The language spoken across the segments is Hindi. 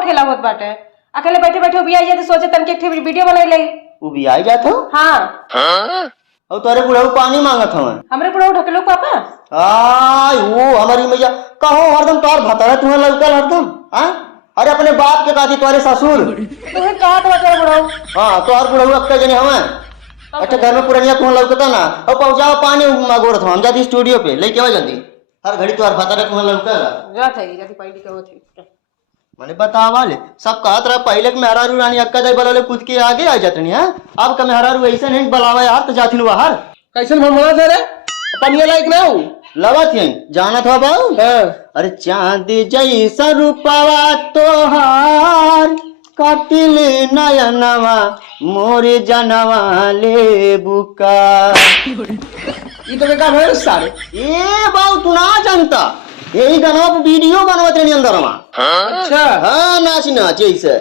खेला होत बाटे। अकेले बैठे बैठे भी आई जाते सोचे तन के वीडियो बनाई ले। वो भी आई जात हो? हाँ। और तोरे बुढ़ऊ पानी मांगत हवन। हमरे बुढ़ऊ ढकलो पापा। आय वो हमारी मैया कहो हरदम तोर भतारा तुम्हें लौकल हरदम। हां अरे अपने बाप के काती तोरे ससुर तुम्हें कहा था तेरे बुढ़ऊ। हां तोर बुढ़ऊ अक्का जने हवन। अच्छा घर में पुरनिया तुम्हें लौकता ना और पहुंचाओ पानी मांगोरत हम जाती स्टूडियो पे लेके आ जल्दी। हर घड़ी तोर भतारा तुम्हें लौकल जा थई जाती पहली के होती। मैंने बतावा ले सब कहत रहा पहले के मेहरारू रानी अक्का दाई बलौले कूद के आगे आ जातनी। हां अब का मेहरारू ऐसे नहीं बलावा यार तो जाथिन बाहर कैसन भमरा से रे पनिया लायक ना हो लवत है जाना था बाऊ। अरे चांद जैसा रूपवा तोहार कातिल नयनवा मोरे जनवा ले बुका। ये तो बेकार है सारे। ए बाऊ तू ना जानता यही गाना पे वीडियो बनवत रहनी अंदर में। अच्छा हाँ नाच नाच ऐसे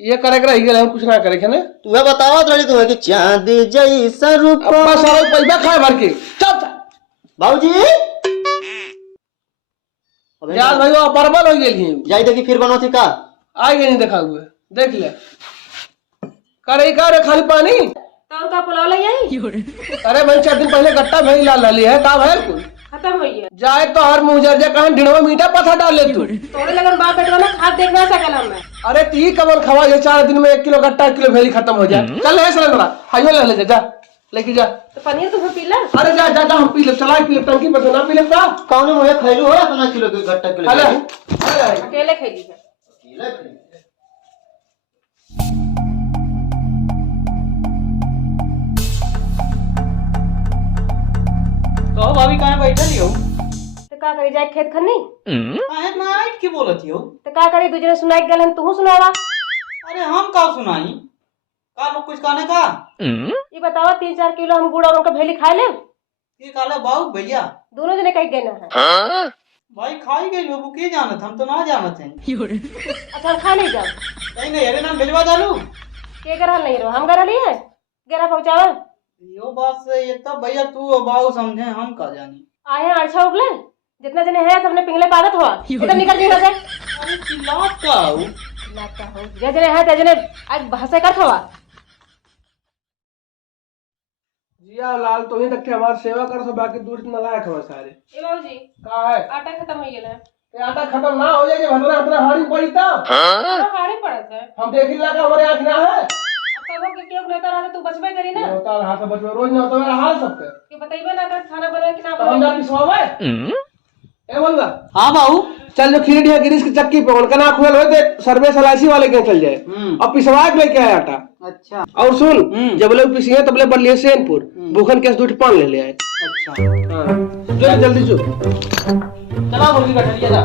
ये करे रह गए हम कुछ ना करे के ना तुम्हें बतावत रही तुम्हें कि चांद जैसा रूपवा अब्बा सारा पैसा खाए भर के चल चल बाबूजी यार भाई वो बर्बाद हो गेली जाई देखी फिर बनवती का आई गई नहीं देखा हुए देख ले करे का खाली पानी तो का पुलाव ले आई। अरे भाई 4 दिन पहले गट्टा भई लाल लाली है का भाई कुल खत्म हो गया जाए तो हर मुंह जर कहां ढिड़वा मीठा पथा डाल ले तू तोरे लगन बाप बेटवा ना खाद देखना सकल हम मैं। अरे ती कमल खवा ये 4 दिन में 1 किलो गट्टा 1 किलो भेली खत्म हो जाए। चल है सिलेंडर हाइवे ले जा लेके जा। तो पनीर तुम्हें पीला। अरे जा जा हम पी ले चला पी ले टंकी पर ना पी ले का कौन मुझे खैलू हो अपना किलो के गट्टा किलो अरे अकेले खेली है। तो भाभी कहाँ बैठल हो? तो का करी जाए खेत खन्नी। काहे नाइट की बोलत हो? तो का करी दूसरे सुनाई गल हम तू सुनावा। अरे हम का सुनाई का लोग कुछ कहने का ये बतावा 3-4 किलो हम गुड़ और उनका भेली खा ले। ये काला बाबू भैया दोनों जने कहीं गए ना है। भाई खाई गई लोग के जानत हम तो ना जानत हैं। अच्छा खा नहीं जाओ कहीं नहीं अरे नाम भिजवा डालू के गरल नहीं रहो हम गरल ही है गेरा पहुंचावा। यो बात से ये तब भैया तू बाबू समझे हम का जानी आए हैं अच्छा उगले जितना जने है सबने पिंगले पागत हुआ एकदम निकल गई जाए। अरे चिल्लात का हो लगता हो जे जने है ते जने आज भाषा करत हुआ। जिया लाल तो ही तक के हमार सेवा कर सब बाकी दूर में लायक हो सारे। ए बाबूजी का है आटा खत्म हो गेला है। ये आटा खत्म ना हो जाए जे भतरा भतरा हाड़ी पड़ी ता हाड़ी पड़त है। हम देखी लगा हमारे आंख ना है अब कबो के क्यों लेता रहा तू बचबे करी ना। होता रहा तो बचवा रोज ना होता मेरा हाल सबके कि बताइबे ना कर खाना बनाए कि ना तो हम बनाए। जाती सोवे ए बोलवा हाँ बाबू चल जो खीरी ढिया गिरीश की चक्की पे उनका ना खुल होते सर्विस एलआईसी वाले के चल जाए अब पिसवा के लेके आया आटा। अच्छा और सुन जब लोग पिसिए तब ले बदलिए सेनपुर भूखन के 2 पान ले आए। अच्छा हां जल्दी जो चला मुर्गी कटरिया जा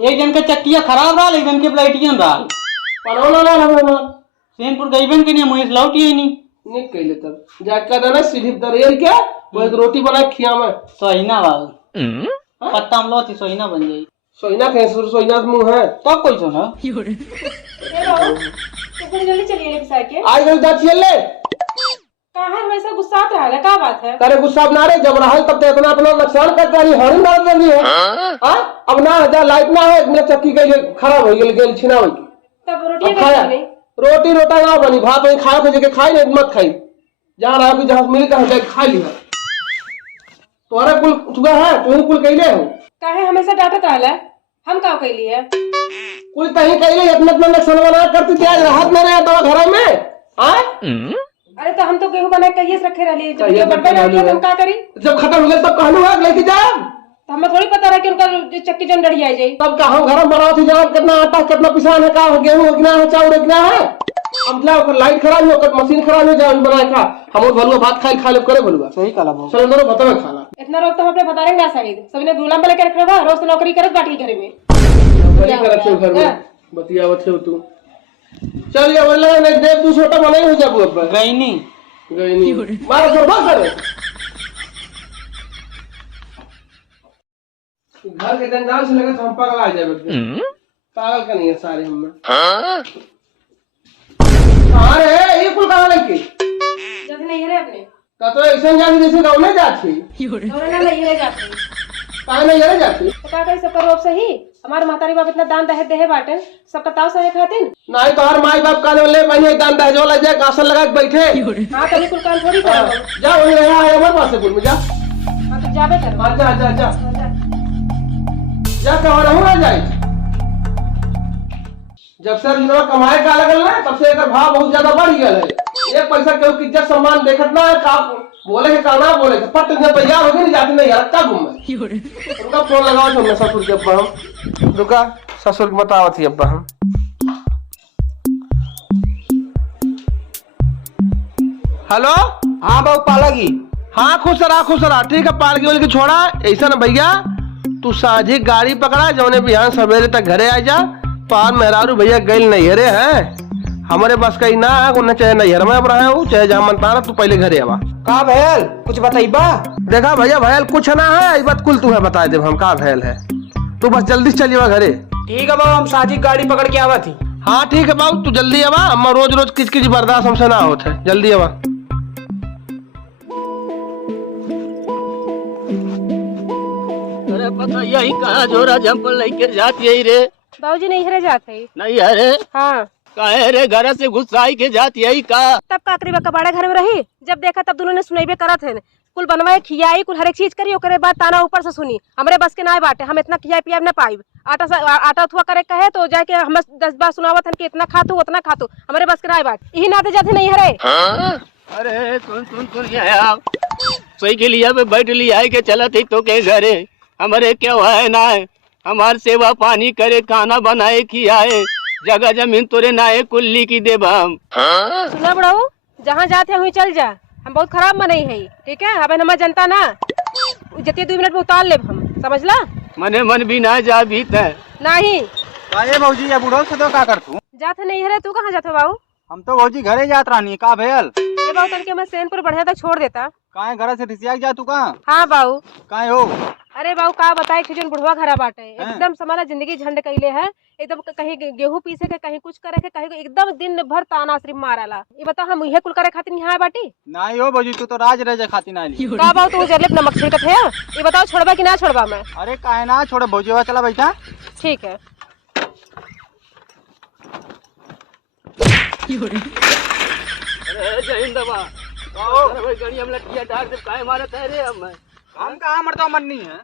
एक जन का चक्किया खराब रहा एक जन के प्लेटियन रहा पनोला ना ना सेनपुर गईबन के नहीं मुझे लौटी ही नहीं निक कहले तब जाके देना सीधी दरेर के वो एक रोटी बना के खिया में सोहिना बाबू पत्ता हम लोती सोहिना बन जाई सोइना कैसे सोइना मुंह है तो कोई सुना ए बाबू तो जल्दी चलिए ले बिसाई के। आज गल दाचिए ले कहां हमेशा गुस्सा रहा है का बात है। तेरे गुस्सा ना रे जब रहल तब तो इतना अपना नुकसान कर रही हरन डाल रही है हां अब ना जा लाइट ना है मेरा चक्की गई खराब हो गेल छिना हो तब रोटी खाया नहीं रोटी रोटा ना बनी भात वही खाए के जगह खाई नहीं मत खाई जहां रहा भी जहां मिली तहां जाके खा लिया तोरा कुल तुगा है तू कुल कहले हो काहे हमेशा डांटत रहला हम का कहली है कुल तही कहले इतना इतना नुकसान बना करती थी आज राहत में रहे दवा घर में हां अरे तो हम तो गेहूं बना के कहिए रखे रहली जब बड़बड़ रही हम का करी जब खत्म हो गया तब कहलू है लेके जा तो हमें थोड़ी पता रहा कि उनका जो चक्की जन डढ़ी आई जाए। तब का हम घर में बनाओ थी जरा कितना आटा कितना पिसान है का गेहूं कितना है चावल कितना है। अब ला लाइट खराब हो कर मशीन खराब हो जाए बनाए खा हम भलुआ भात खाई खा ले करे भलुआ सही कला बाबू। चलो दोनों बताओ खाना इतना रोज तो हम अपने बता रहे साड़ी सबने दूल्हा पे लेकर रखा रोज तो नौकरी करत बाटी घर में बड़ी करत छे घर में बतियावत छे तू। चल ये वाला ने देख तू छोटा बनाई हो जाबू अब गई नहीं मार छोड़ कर घर के जंजाल से लगा तो हम पागल आ जाए पागल का नहीं है सारे हम में। हां रे ये कुल कहां लेके जब नहीं है अपने तो ऐसा जाती जैसे गाँव में जाती और ना नहीं है जाते कहाँ नहीं है जाती तो का करी सब रोब सही हमारे मातारी बाप इतना दान दहेज देहे बाटन सब कताव सहे खातिन नहीं तो हर माई बाप काले ले पहले दान दहेज वाला जाए कासल लगा के बैठे। हां कभी कुल काम थोड़ी करो जा वही रहा है हमारे पास से बोल में जा। हां तो जाबे कर हाँ, जा जा जा जा कहाँ रहूँगा जाए। जब से लोग कमाए का लगल ना तब से एक भाव बहुत ज्यादा बढ़ गया है। एक पैसा केहू की इज्जत सम्मान देखत ना है का बोले के काना बोले के पट ने तैयार हो गई नहीं जाती नहीं यार का घूम में उनका फोन लगाओ हमने ससुर के अब्बा हम रुका ससुर के बतावत ही अब्बा हम। हेलो हाँ बाबू पालगी। हाँ खुश रहा ठीक है पालगी बोल के छोड़ा ऐसा ना भैया तू साझी गाड़ी पकड़ा जौने बिहान सवेरे तक घरे आ जा पार मेहरारू भैया गई नहीं हरे हैं हमारे बस कहीं ना है उन्हें चाहे नैहर में रहे हो चाहे जहाँ मन तारा तू पहले घरे आवा। का भैल कुछ बताइबा। देखा भैया भैल कुछ ना है इस बात कुल तू है बता दे हम का भैल है तू बस जल्दी चलिए घरे। ठीक है बाबू हम साझी गाड़ी पकड़ के आवा थी। हाँ ठीक है बाबू तू जल्दी आवा हम रोज रोज किच किच बर्दाश्त हमसे ना होते जल्दी आवा। अरे पता यही कहाँ जोरा जंपल लेके जाती है रे। बाबूजी नहीं हरे जाते नहीं अरे हां काहे रे घर से गुस्साई के जाती है का। तब काकरी बा कबाड़े घर में रही जब देखा तब दोनों ने सुनाइबे करत है कुल बनवाए खियाई कुल हर एक चीज करी ओकरे बाद ताना ऊपर से सुनी हमरे बस के ना बाटे हम इतना खियाई पियाई ना पाई आटा थुआ करे कहे तो जाके हम 10 बार सुनावत हन कि इतना खातू उतना खातू हमरे बस के ना बाट यही नाते जाते नहीं हरे। अरे सुन यहाँ सही के लिए पे बैठ लिया के चला थी तो के घरे हमारे क्या है ना हमार सेवा पानी करे खाना बनाए खियाए जगह जमीन तोरे नाए कुल्ली की देब हम। सुना बड़ाऊ जहाँ जाते हुई चल जा हम बहुत खराब मनई है ठीक है अब हमार जनता ना जते 2 मिनट में उतार ले हम समझला मने मन भी ना जा भी नहीं काहे भौजी या बुढ़ो से तो का कर तू जाते नहीं हरे तू कहाँ जाते बाबू हम तो भौजी घरे जात रानी का भैल ये बाबू तन के मैं सैनपुर बढ़िया तक छोड़ देता काहे घर से रिसिया जा तू कहाँ हाँ बाबू काहे हो। अरे बाबू का बताए कि जोन बुढ़वा घरा बाटे एकदम समाला जिंदगी झंड कइले है एकदम कहीं गेहूं पीसे के कहीं कुछ करे के कहीं एकदम दिन भर ताना सिर्फ मारला ये बता हम इहे कुल करे खातिर यहाँ बाटी नहीं हो भौजी तू तो राज रह जा खाती ना ली। का बाबू तू जरले नमक छिड़कत है ये बताओ छोड़बा कि ना छोड़बा मैं। अरे काहे ना छोड़ भौजी वा चला बैठा। ठीक है हम कहाँ मरता मरनी है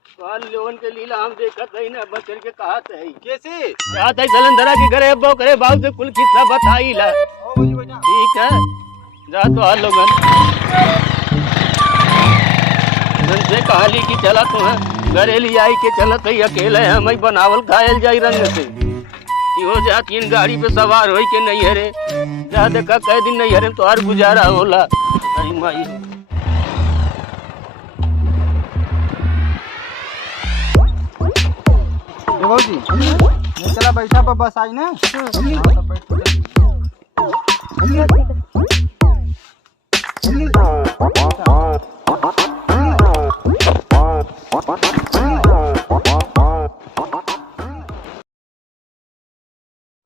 लोगन के लीला हम देखत है ना बचर के कहत है कैसे कहत है सलंदरा के घरे अब्बो करे बाबू से कुल किस्सा बताई ला। ओ भौजी बैठा। ठीक है जा तो आ लोगन से कहाली की चला तो है घरे ले आई के चलत है अकेले हम ही बनावल खायल जाई रंग से हो जाती गाड़ी पे सवार हो के नहीं हरे जा देखा कई दिन नहीं हरे तो हर गुजारा होला। अरे माई भौजी चला बैठा पर बस आई ना।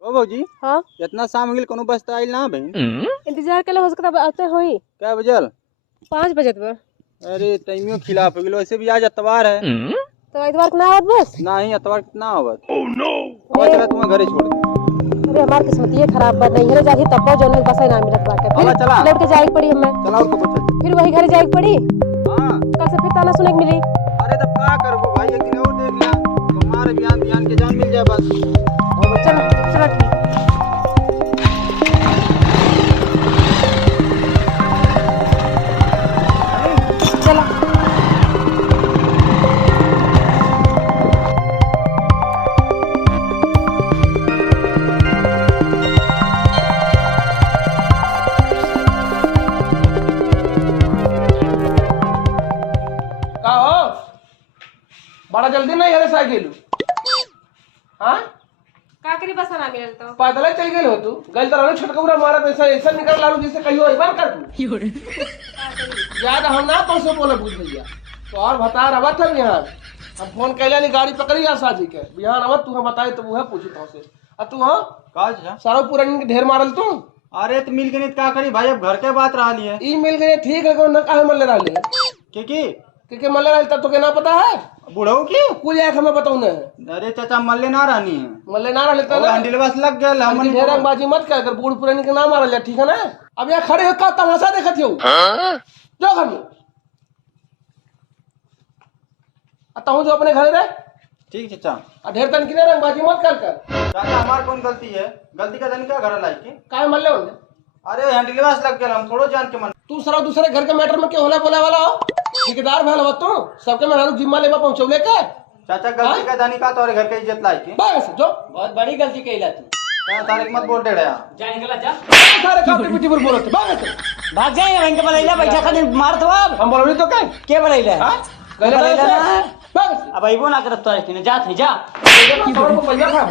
ओ भौजी हाँ इतना शाम गिल कोनो बस आइल ना बहन इंतजार के लिए हो सकता आते होई क्या बजल 5 बजे बा। अरे टाइमियो खिलाफ हो गेलो ऐसे भी आज एतवार है तो इतवार को ना आवत बस नहीं एतवार कितना आवत। ओह नो चला तुम घरे छोड़ दे। अरे हमार किस्मत ये खराब बा नहीं हरे जाके तब जो बस ना मिलत बाटे चला चला लौट के जाए पड़ी हमें चला और कब फिर वही घर जाए पड़ी हां कल से फिर ताना सुने के मिली। अरे तब का करबो भाई एक दिन और देख लिया तुम्हारे बयान के जान मिल जाए बस। चलो चलो ठीक चलो हाँ का करी बस ना मिलल तो पैदल चल गए हो तू गल तो छटकौरा मारत ऐसा ऐसा निकल लालू जैसे कहियो अइबन कर तू ज्यादा हम ना तो से बोले बुझ भैया तो और बता रहा था यहाँ हम फोन कैले नहीं गाड़ी पकड़ी आशा जी के बिहान आवत तू बताए तो वह पूछी तो से आ तू हाँ का चाचा? सारा पूरा के ढेर मारल तू अरे तो मिल गई नहीं तो का करी भाई, अब घर के बात रहा लिए ई मिल गए ठीक है न काहे मल्ले रहले की मल्ले रहले तब तो के ना पता है बुढ़ऊ की? कुल एक हमें बताऊ ना अरे चाचा मल्ले ना रहनी है, मल्ले ना रहले तो हैंडल बस लग गया हमन ढेर बाजी मत कर कर बूढ़ पुरानी के ना मारल जा ठीक है ना। अब यहाँ खड़े हो का तमाशा देखत हो जो घर में अतहु जो अपने घर रे ठीक चाचा। आ ढेर तन किने रंगबाजी मत कर चाचा हमार कौन गलती है? गलती का धन क्या घर लाई के? काहे मल्ले होने अरे हैंडल बस लग गया, हम थोड़ो जान के मन। तू सारा दूसरे घर के मैटर में क्यों होला बोले वाला हो? ठेकेदार भल हो तू सबके मेहरारू जिम्मा लेवा पहुंचौले के चाचा गलती का धनी का तोरे घर के इज्जत लाई के? बस जो बहुत बड़ी गलती कैला तू। चाचा तारीख मत बोल डेढ़ जा निकला जा, सारे काटी पिटी पर बोलत बस भाग जाए वहीं के बलैला बैठा खाली मार दो। अब हम बोलबी तो के के बलैला हां बलैला ना बस अब आइबो ना करत तो कि जा थे जा पैसा खा